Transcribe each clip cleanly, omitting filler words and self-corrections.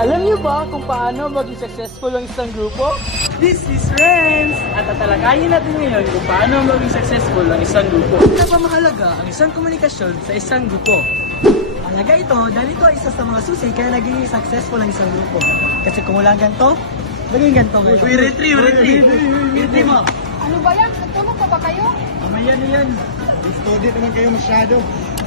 Alam niyo ba kung paano maging successful ang isang grupo? This is Renz! At tatalakayin natin ngayon kung paano maging successful ang isang grupo. Napamahalaga ang isang komunikasyon sa isang grupo. Mahalaga ito dahil ito ay isa sa mga susi kaya naging successful ang isang grupo. Kasi kung walang ganito, naging ganito ngayon. Retry mo! Ano ba yan? Nagtulog pa ba kayo? Mamaya na yan. Study naman kayo masyado.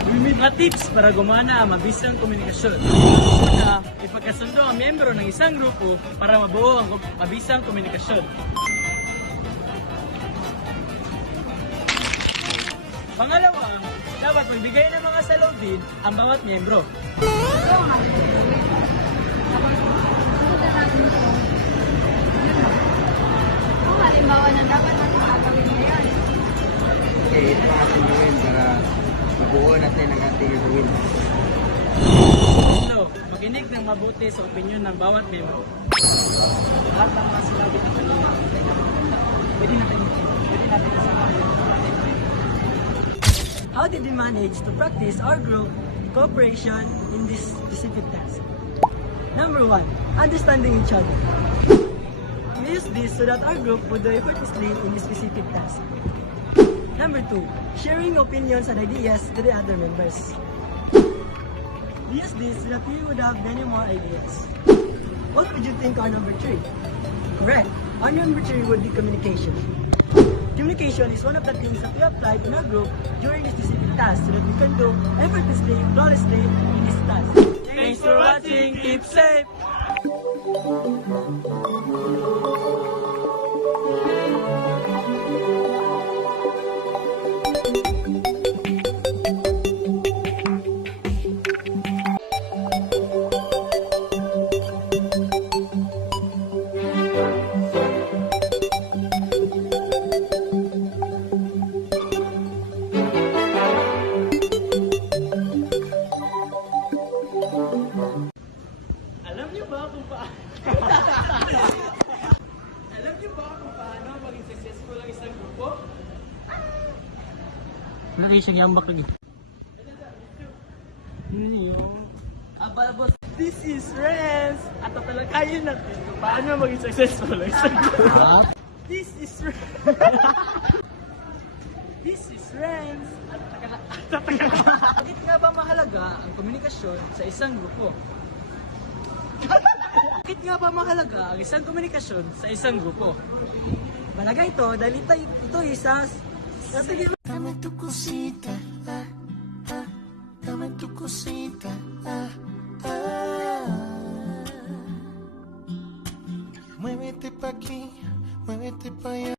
Mga tips para gumana ang mabisang komunikasyon. Una, ipagkasundo ang miyembro ng isang grupo para mabuo ang mabisang komunikasyon. Pangalawa, dapat magbigay ng mga salubin ang bawat miyembro. Ito ang ating gagawin. Susundan natin ito. Kung halimbawa na dapat natin gagawin ngayon. Okay, ito ang ating gawin para mabuo natin ang ating gawin. So, makinig ng mabuti sa opinyon ng bawat miyembro. Lahat ng mga sinabi ng kanina. Pwede natin isama. How did we manage to practice our group cooperation in this specific task? Number 1, understanding each other. We use this so that our group would do effortlessly in this specific task. Number 2, sharing opinions and ideas to the other members. We use this so that we would have many more ideas. What would you think are number 3? Correct. Our number 3 would be communication. Communication is one of the things that we apply in our group during this specific task so that we can do effortlessly, flawlessly in this task. Thanks for watching. Keep safe. Alam niyo ba kung paano? Alam niyo ba kung paano maging successful ang isang grupo? Wala kayo siyang yambak lagi. Boss, this is Renz! At tatalakayin natin kung paano maging successful ang isang grupo. This is This is Renz! At Bakit nga ba mahalaga ang komunikasyon sa isang grupo? Bakit nga ba mahalaga ang isang komunikasyon sa isang grupo? Mahalaga ito dahil ito isa Dame tu cosita, dame tu cosita, Muévete pa' aquí, muévete pa' allá.